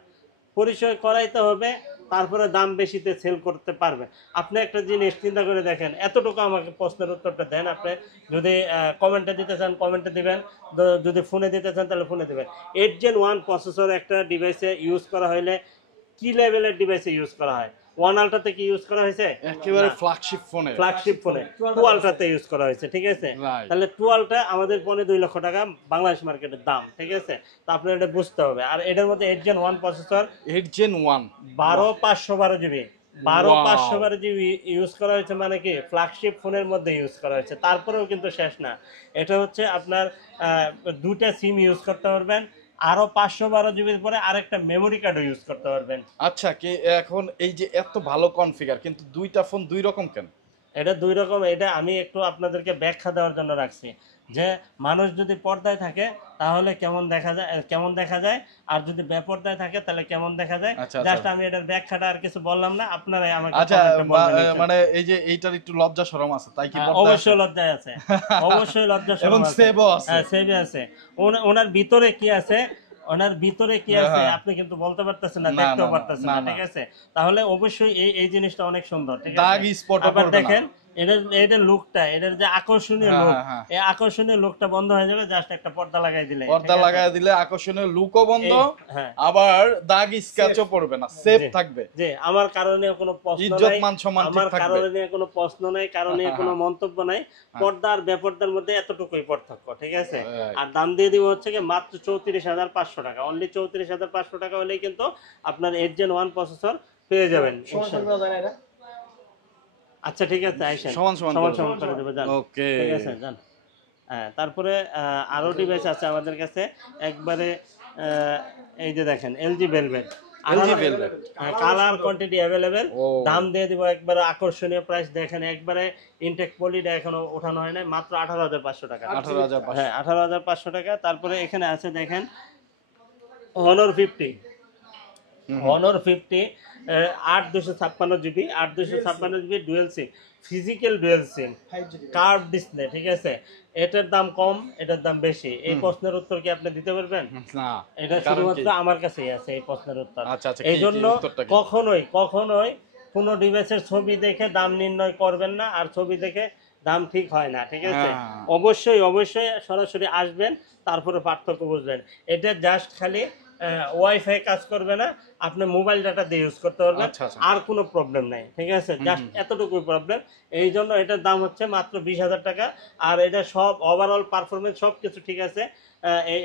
পরিচয় করাইতে হবে, তারপরে দাম বেশিতে সেল করতে পারবেন। আপনি একটা জিনিস চিন্তা করে দেখেন, এতটুকু আমাকে প্রশ্নের উত্তরটা দেন। আপনি যদি কমেন্টে দিতে চান কমেন্টে দিবেন, যদি ফোনে দিতে চান তাহলে ফোনে দিবেন। 8 Gen 1 প্রসেসর একটা ডিভাইসে ইউজ করা হইলে কি লেভেলের ডিভাইসে ইউজ করা হয়? 1 আলট্রাতে কি ইউজ করা হয়েছে? একেবারে ফ্ল্যাগশিপ ফোনে। ফ্ল্যাগশিপ ফোনে 2 আলট্রাতে ইউজ করা হয়েছে, ঠিক আছে। Right. তাহলে 2 আলট্রা আমাদের 2.5 লক্ষ টাকা বাংলাদেশ মার্কেটের দাম, ঠিক আছে। তো আপনার এটা বুঝতে হবে। আর এটার মধ্যে 8 Gen 1 processor, 8 Gen 1, 12512 GB, 12512 GB use করা হয়েছে, মানে কি ফ্ল্যাগশিপ ফোনের মধ্যে ইউজ করা হয়েছে। তারপরেও কিন্তু শেষ না, এটা হচ্ছে আপনার দুটা সিম ইউজ করতে পারবেন, আরো 512 জিবির পরে আরেকটা মেমোরি কার্ডও ইউজ করতে পারবেন। আচ্ছা, কি এখন এই যে এত ভালো কনফিগার, কিন্তু দুইটা ফোন দুই রকম কেন? এটা দুই রকম, এটা আমি একটু আপনাদেরকে ব্যাখ্যা দেওয়ার জন্য রাখছি যে মানুষ যদি পর্দায় থাকে তাহলে কেমন দেখা যায়, আর যদি বেপর্দায় থাকে তাহলে কেমন দেখা যায়। আচ্ছা, জাস্ট আমি এটার ব্যাখ্যাটা আর কিছু বললাম না, আপনারাই আমাকে আচ্ছা, কমেন্টে বলবেন ইনশাআল্লাহ। মানে এই যে এইটার একটু লজ্জা শরম আছে, তাই কি? হ্যাঁ, পর্দা অবশ্যই আছে? লজ্জায় আছে, অবশ্যই লজ্জা শরম এবং আছে। সেভও আছে। হ্যাঁ, সেভই আছে। ওনার ভিতরে কি আছে, ওনার ভিতরে কি আছে হ্যাঁ। আপনি কিন্তু বলতে পারতেছেন না, না, দেখতেও না, পারতেছেন না, না, না। ঠিক আছে। তাহলে অবশ্যই এই জিনিসটা অনেক সুন্দর, ঠিক দাগ আছে। স্পটও আবার পড়বে না। দেখেন এটার লুকটা, এটার যে আকর্ষণীয় হ্যাঁ, লুক, হ্যাঁ, হ্যাঁ। এই আকর্ষণীয় লুকটা বন্ধ হয়ে যাবে, জাস্ট একটা পর্দা লাগাই দিলে। পর্দা ঠিক আছে? লাগায় দিলে আকর্ষণীয় লুকও বন্ধ, হ্যাঁ। আবার দাগ স্ক্র্যাচও পড়বে না, সেফ জি, থাকবে। জি, আমার কারণে কোনো প্রশ্ন ইজ্জত নাই, মান সম্মান ঠিক আমার থাকবে। কারণে নিয়ে কোনো প্রশ্ন নাই, কারণে কোনো মন্তব্য নাই। পর্দা আর বেপর্দার মধ্যে এতটুকুই পার্থক্য, ঠিক আছে? Right. আর দাম দিয়ে দিব হচ্ছে কি মাত্র 34,500 টাকা, অনলি 34,500 টাকা হলেই কিন্তু আপনার 8 Gen 1 প্রসেসর পেয়ে যাবেন। সমস্যা করা যায় না এটা। আচ্ছা ঠিক আছে, আইসেন সমান সমান সমান করে সমান করে দেবো, যান। ওকে। ঠিক আছে, যান। হ্যাঁ, তারপরে আরো ডিভাইস আছে আমাদের কাছে একবারে, এই যে দেখেন LG Velvet, LG Velvet। Colour quantity available. ও। দাম দিয়ে দিব একবারে আকর্ষণীয় প্রাইস, দেখেন একবারে ইনটেক পলিটা এখনো ওঠানো হয় না, মাত্র 18,500 টাকা। 18,500। হ্যাঁ, 18,500 টাকা। তারপরে এখানে আছে দেখেন Honor 50, Honor 50 8/256 GB, 8/256 GB dual সিম, ফিজিক্যাল ডুয়েল সিম, 5GB কার্ভ ডিসপ্লে, ঠিক আছে? এটার দাম কম, এটার দাম বেশি, এই প্রশ্নের উত্তর কি আপনি দিতে পারবেন? না, এটা কারণ শুধুমাত্র কি? আমার কাছেই আছে এই প্রশ্নের উত্তর। আচ্ছা, আচ্ছা, এই কি জন্য উত্তরটা কি? কখনোই কোনো ডিভাইসের ছবি দেখে দাম নির্ণয় করবেন না, আর ছবি দেখে দাম ঠিক হয় না, ঠিক আছে? হ্যাঁ। অবশ্যই সরাসরি আসবেন, তারপরে পার্থক্য বুঝবেন। এটা জাস্ট খালি ওয়াইফাই কাজ করবে না, আপনি মোবাইল ডাটা দিয়ে ইউজ করতে পারবেন, আচ্ছা, আচ্ছা। আর কোনো প্রবলেম নাই, ঠিক আছে? জাস্ট এতটুকুই প্রবলেম। এই জন্য এটার দাম হচ্ছে মাত্র 20,000 টাকা, আর এটা সব ওভারঅল পারফরমেন্স সব কিছু ঠিক আছে।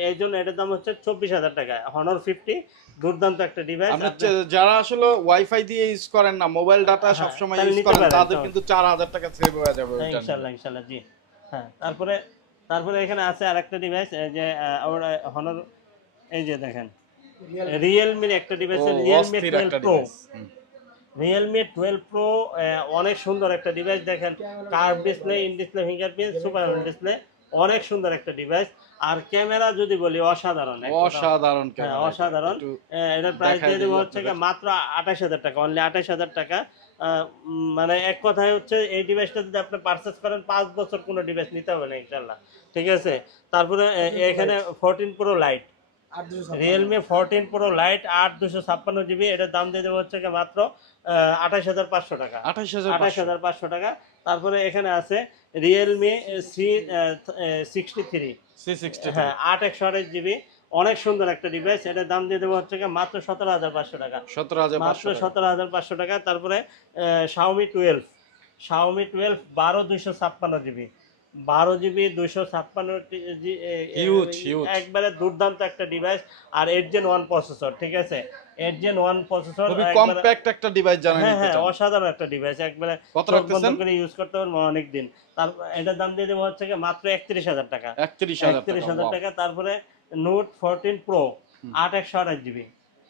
এই জন্য এটার দাম হচ্ছে 24,000 টাকা। Honor 50 দুর্দান্ত একটা ডিভাইস। আপনি যারা আসলে ওয়াইফাই দিয়ে ইউজ করেন না, মোবাইল ডাটা হ্যাঁ, সবসময় তাহলে ইউজ নিতে করেন, পারেন, তাদের তো। কিন্তু 4,000 টাকা সেভ হয়ে যাবে ওইটা নিয়ে। ইনশাআল্লাহ জি। হ্যাঁ, তারপরে এখানে আছে আরেকটা ডিভাইস, যে Honor, এই যে দেখেন রিয়েলমির একটা ডিভাইস, ও, রিয়েলমি অস্থির 12 একটা প্রো। ডিভাইস। রিয়েলমি 12 প্রো অনেক সুন্দর একটা ডিভাইস, দেখেন curve display, in display fingerprint, super display, অনেক সুন্দর একটা ডিভাইস। আর ক্যামেরা যদি বলি অসাধারণ, অসাধারণ হ্যাঁ, ক্যামেরা, অসাধারণ। একটু এটার প্রাইস দেখাই দিয়ে দেবো দিই হচ্ছে আপনাদের। মাত্র 28,000 টাকা, অনলি 28,000 টাকা। মানে এক কথায় হচ্ছে এই ডিভাইসটা যদি আপনি পারচেস করেন 5 বছর কোনো ডিভাইস নিতে হবে না ইনশাল্লাহ, ঠিক আছে? তারপরে এখানে 14 pro light, 8/256 Realme 14 pro light 8/256 GB, এটার দাম দিয়ে দেবো হচ্ছে মাত্র 28,500 টাকা, 28,500। 28,500 টাকা। তারপরে এখানে আছে রিয়েলমি C63, C60। হ্যাঁ, 8/128 জিবি, অনেক সুন্দর একটা ডিভাইস। এটার দাম দিয়ে দেবো হচ্ছে মাত্র 17,500 টাকা, 17,500 মাত্র 17,500 টাকা। তারপরে Xiaomi 12, Xiaomi 12 12/256 GB, 12 GB 256 Huge, huge। একবারে দুর্দান্ত একটা ডিভাইস, আর 8 Gen 1 প্রসেসর, ঠিক আছে? 8 Gen 1 প্রসেসর, খুবই কম্প্যাক্ট একটা ডিভাইস জানেন। হ্যাঁ হ্যাঁ, অসাধারণ একটা ডিভাইস, একবারে কত চোখ বন্ধ রাখতেছেন? করে ইউজ করতে পারবেন অনেক দিন। তারপর এটার দাম দিয়ে দেবো হচ্ছে মাত্র 31,000 টাকা, 31,000 টাকা। তারপরে note 14 pro 8/128 GB,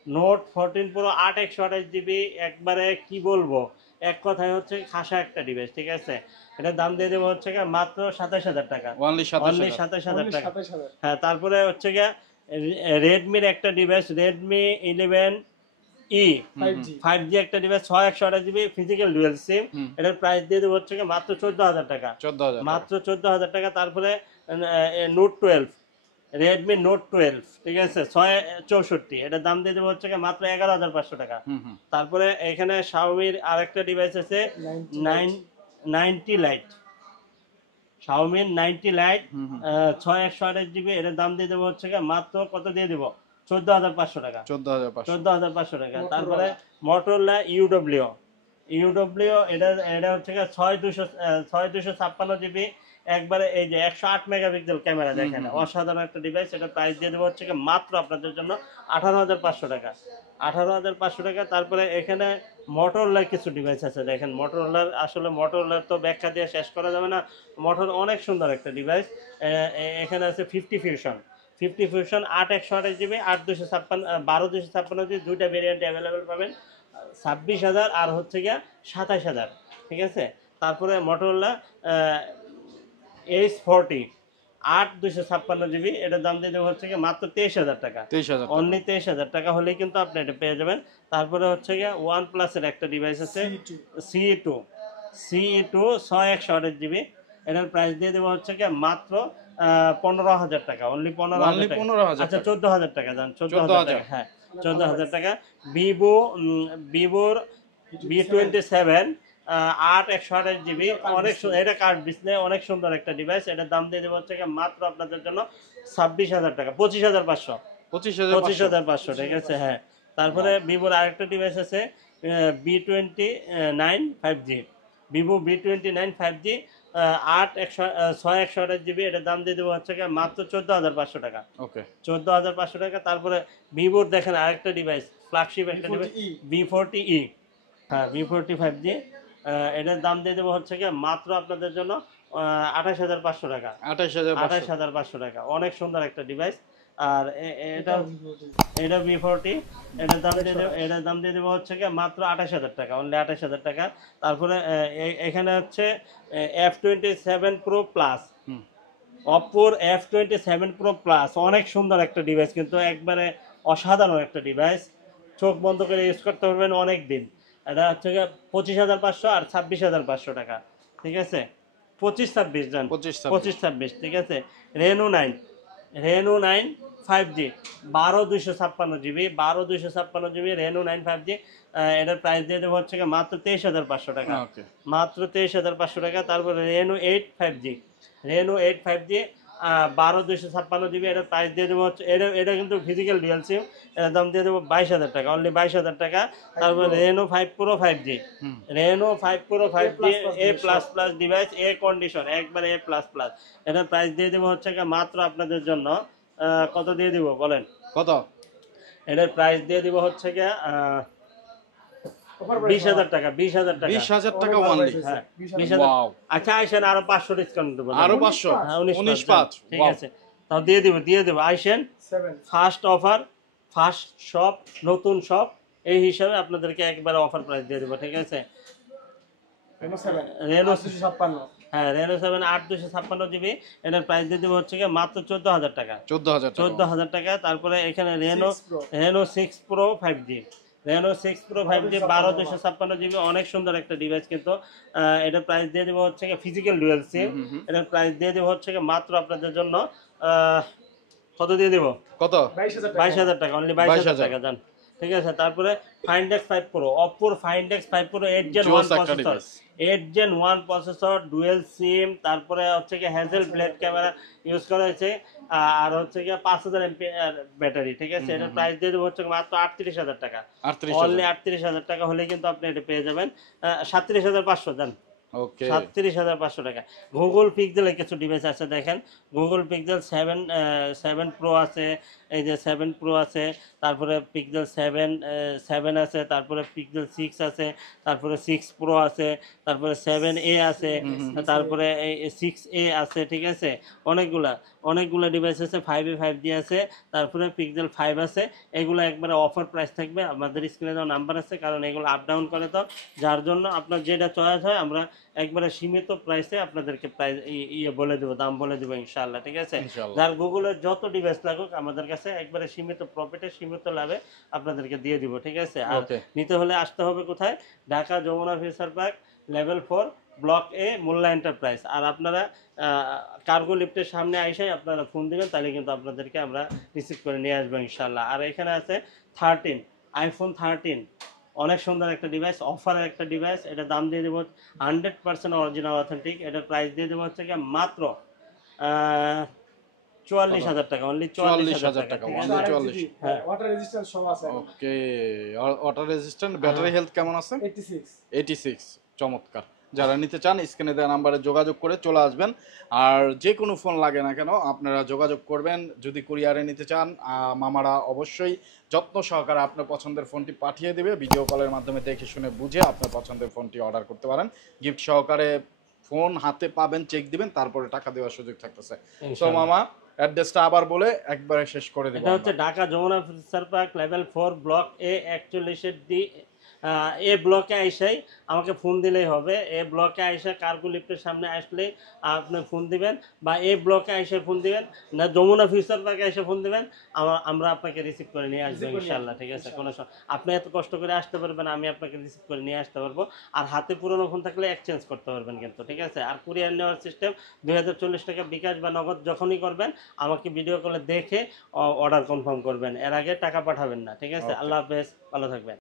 note 14 pro 8/128 GB, একবারে কি বলবো, এক কথায় হচ্ছে খাসা একটা ডিভাইস, ঠিক আছে? এটার দাম দিয়ে দেবো হচ্ছে মাত্র 27,000 টাকা, অনলি অনলি 27,000। 27,000 টাকা। 27,000 হ্যাঁ, তারপরে হচ্ছে রেডমির একটা device, Redmi 11E 5G 5G একটা ডিভাইস, 6/128 জিবি, ফিজিক্যাল ডুয়েল সিম। এটার প্রাইস দিয়ে দেবো হচ্ছে মাত্র 14,000 টাকা, 14,000। মাত্র 14,000 টাকা। তারপরে নোট 12, রেডমি নোট 12, ঠিক আছে, 6/64, এটার দাম দিয়ে দেবো হচ্ছে মাত্র 11,500 টাকা। তারপরে এখানে শাওমির আরেকটা ডিভাইস আছে 90 লাইট, শাওমির 90 লাইট 6/128 জিবি, এটার দাম দিয়ে দেবো হচ্ছে মাত্র কত দিয়ে দেবো, 14,500 টাকা, 14,500। 14,500 টাকা। তারপরে Motorola UW, এটা হচ্ছে 6,256 জিবি, একবারে এই যে 108 মেগাপিক্সেল ক্যামেরা, দেখেন অসাধারণ একটা ডিভাইস। এটা প্রাইস দিয়ে দেবো হচ্ছে মাত্র আপনাদের জন্য 18,500 টাকা, 18,500 টাকা। তারপরে এখানে Motorola কিছু ডিভাইস আছে, দেখেন Motorola, আসলে Motorola তো ব্যাখ্যা দিয়ে শেষ করা যাবে না, Motorola অনেক সুন্দর একটা ডিভাইস। এখানে আছে 50 ফিউশন 8/128 জিবি, 8/256, 12/256 জিবি, দুইটা ভেরিয়েন্ট অ্যাভেলেবেল পাবেন, 26,000 আর হচ্ছে 27,000, ঠিক আছে? তারপরে Motorola H40 8/256 জিবি, এটার দাম দিয়ে দেবো হচ্ছে মাত্র 23,000 টাকা, 23,000। অনলি 23,000 টাকা হলেই কিন্তু আপনি এটা পেয়ে যাবেন। তারপরে হচ্ছে OnePlus এর একটা ডিভাইস আছে CE2 6/128 জিবি, এটার প্রাইস দিয়ে দেবো হচ্ছে মাত্র 15,000 টাকা, অনলি 15,000 টাকা। 15,000। আচ্ছা 14,000 টাকা যান, 14,000 টাকা, হ্যাঁ 14,000 টাকা। ভিভোর B27 8/128 GB, অনেক এটা কার্ড ডিসপ্লে, অনেক সুন্দর একটা ডিভাইস। এটার দাম দিয়ে দেবো হচ্ছে গিয়ে মাত্র আপনাদের জন্য 26,000 টাকা, 25,500, 25,500 25,500, ঠিক আছে। হ্যাঁ, তারপরে ভিভোর আরেকটা ডিভাইস আছে B29 5G, Vivo B29 5G, 6/128 GB। এটার দাম দিয়ে দেবো হচ্ছে গিয়ে মাত্র 14,500 টাকা, ওকে 14,500 টাকা। তারপরে ভিভোর দেখেন আরেকটা ডিভাইস, ফ্ল্যাগশিপ একটা ডিভাইস, V40E, হ্যাঁ V40 5G। এটার দাম দিয়ে দেবো হচ্ছে গিয়ে মাত্র আপনাদের জন্য 28,500 টাকা, 28,500 28,500 টাকা। অনেক সুন্দর একটা ডিভাইস। আর এটা V40, এটার দাম দিয়ে দেবো হচ্ছে গিয়ে মাত্র 28,000 টাকা, অনলি 28,000 টাকা। তারপরে এখানে হচ্ছে F27 Pro Plus, অপ্পোর F27 Pro Plus, অনেক সুন্দর একটা ডিভাইস, কিন্তু একবারে অসাধারণ একটা ডিভাইস। চোখ বন্ধ করে ইউজ করতে পারবেন অনেক দিন। এটা হচ্ছে গিয়ে 25,500 আর 26,500 টাকা, ঠিক আছে। 25-26 জান, 25-26, ঠিক আছে। Reno 9 5G, 12/256 GB, 12/256 GB, Reno 9 5G। এটার প্রাইস দিয়ে দেবো হচ্ছে গিয়ে মাত্র 23,500 টাকা, ওকে মাত্র 23,500 টাকা। তারপরে Reno 8 5G, Reno 8 5G, 12/256 GB। এটার প্রাইস দিয়ে দেবো হচ্ছে, এটা কিন্তু ফিজিক্যাল ডুয়াল সিম। এটার দাম দিয়ে দেবো 22,000 টাকা, অনলি 22,000 টাকা। তারপরে Reno 5 Pro 5G, Reno 5 Pro 5G, A++ device, A condition, একবারে A++। এটার প্রাইস দিয়ে দেবো হচ্ছে গিয়ে মাত্র আপনাদের জন্য কত দিয়ে দিব বলেন? কত? এটার প্রাইস দিয়ে দিব হচ্ছে গিয়ে 20,000 টাকা, 20,000 টাকা, 20,000 টাকা অনলি। হ্যাঁ 20,000। ওয়াও, আচ্ছা আইসেন, আরো 500 ডিসকাউন্ট দেবো, আরো 500, হ্যাঁ 19,500, ঠিক আছে। তাও দিয়ে দেবো আইসেন। 7 ফার্স্ট অফার, ফার্স্ট শপ, নতুন শপ, এই হিসাবে আপনাদেরকে একবারে অফার প্রাইস দিয়ে দেবো, ঠিক আছে। রেনো 7 রেনো 856 হ্যাঁ রেনো 7 8/256 GB। এটার প্রাইস দিয়ে দেবো হচ্ছে গিয়ে মাত্র 14,000 টাকা, 14,000 টাকা। 14,000 টাকা। তারপরে এখানে Reno 6 Pro। Reno 6 Pro 5G, Reno 6 Pro 5G, 12/256 GB, অনেক সুন্দর একটা ডিভাইস। কিন্তু এটার প্রাইস দিয়ে দেবো হচ্ছে গিয়ে ফিজিক্যাল ডুয়াল সিম। এটার প্রাইস দিয়ে দেবো হচ্ছে গিয়ে মাত্র আপনাদের জন্য কত দিয়ে দেবো? কত? 22,000 টাকা 22,000 টাকা, অনলি 22,000 22,000 টাকা জান, ঠিক আছে। তারপরে Find X5 Pro, অপ্পোর Find X5 Pro 8 Gen 1 জোস একটা processor, device. 8 Gen 1 processor, dual SIM. তারপরে হচ্ছে কি হ্যাজেল ব্লেড ক্যামেরা ইউজ করা হয়েছে, আর হচ্ছে কি 5,000 mAh ব্যাটারি, ঠিক আছে। এটার প্রাইস দিয়ে দেবো হচ্ছে মাত্র 38,000 টাকা, 38,000 অনলি 38,000 টাকা হলে কিন্তু আপনি এটা পেয়ে যাবেন। 37,500 জান, ওকে 37,500 টাকা। গুগল পিক্সেলের কিছু ডিভাইস আছে দেখেন, গুগল পিক্সেল 7 প্রো আছে, এই যে 7 প্রো আছে, তারপরে পিক্সেল 7 আছে, তারপরে পিক্সেল 6 আছে, তারপরে 6 প্রো আছে, তারপরে 7A আছে, তারপরে 6A আছে, ঠিক আছে। অনেকগুলা ডিভাইস আছে, 5A 5G আছে, তারপরে পিক্সেল 5 আছে। এগুলো একবারে অফার প্রাইস থাকবে, আমাদের স্ক্রিনে দেওয়া নাম্বার আছে, কারণ এগুলো আপ ডাউন করে, তো যার জন্য আপনার যেটা চয়েস হয় আমরা একবারে সীমিত প্রাইসে আপনাদেরকে প্রাইস বলে দেবো, দাম বলে দেবো ইনশাআল্লাহ, ঠিক আছে। ইনশাআল্লাহ। যার গুগলের যত ডিভাইস লাগুক আমাদের কাছে একবারে সীমিত প্রফিটে, সীমিত লাভে আপনাদেরকে দিয়ে দিব, ঠিক আছে। আর ওকে নিতে হলে আসতে হবে কোথায়? Dhaka Jamuna future park, level 4, block A, Molla enterprise. আর আপনারা কার্গো লিফটের সামনে আইসাই আপনারা ফোন দিবেন, তাহলে কিন্তু আপনাদেরকে আমরা রিসিভ করে নিয়ে আসবো ইনশাআল্লাহ। আর এখানে আছে 13, iPhone 13, অনেক সুন্দর একটা ডিভাইস, অফারের একটা ডিভাইস। এটা দাম দিয়ে দেবো 100% অরিজিনাল অথেন্টিক। এটার প্রাইস দিয়ে দেবো হচ্ছে গিয়ে মাত্র 44,000 টাকা, অনলি 44,000 টাকা, ঠিক আছে। 44। হ্যাঁ। ওয়াটার রেজিস্ট্যান্স সব আছে ওকে ওয়াটার রেজিস্ট্যান্ট, ব্যাটারি হেলথ কেমন আছে? 86 86, চমৎকার। যারা নিতে চান স্ক্রিনে দেওয়া নাম্বারে যোগাযোগ করে চলে আসবেন। আর যে কোনো ফোন লাগে না কেন আপনারা যোগাযোগ করবেন। যদি কুরিয়ারে নিতে চান মামারা অবশ্যই যত্ন সহকারে আপনার পছন্দের ফোনটি পাঠিয়ে দেবে। ভিডিও কলের মাধ্যমে দেখে শুনে বুঝে আপনার পছন্দের ফোনটি অর্ডার করতে পারেন। গিফট সহকারে ফোন হাতে পাবেন, চেক দিবেন, তারপরে টাকা দেওয়ার সুযোগ থাকতেছে। তো মামা অ্যাড্রেসটা আবার বলে একবারে শেষ করে দেব। এটা হচ্ছে Dhaka Jamuna future park, level 4, block A, 41D। এ ব্লকে আইসাই আমাকে ফোন দিলেই হবে। এ ব্লকে আইসা কার্গো লিফটের সামনে আসলে আপনি ফোন দিবেন, বা এ ব্লকে আইসা ফোন দিবেন, না যমুনা ফিউচার পার্কে এসে ফোন দিবেন, আমরা আপনাকে রিসিভ করে নিয়ে আসবো ইনশাআল্লাহ, ঠিক আছে। কোনো আপনি এত কষ্ট করে আসতে পারবেন, আমি আপনাকে রিসিভ করে নিয়ে আসতে পারবো। আর হাতে পুরনো ফোন থাকলে এক্সচেঞ্জ করতে পারবেন কিন্তু, ঠিক আছে। আর কুরিয়ার নেওয়ার সিস্টেম 2040 টাকা বিকাশ বা নগদ যখনই করবেন আমাকে ভিডিও কলে দেখে অর্ডার কনফার্ম করবেন, এর আগে টাকা পাঠাবেন না, ঠিক আছে। আল্লাহ হাফেজ, ভালো থাকবেন।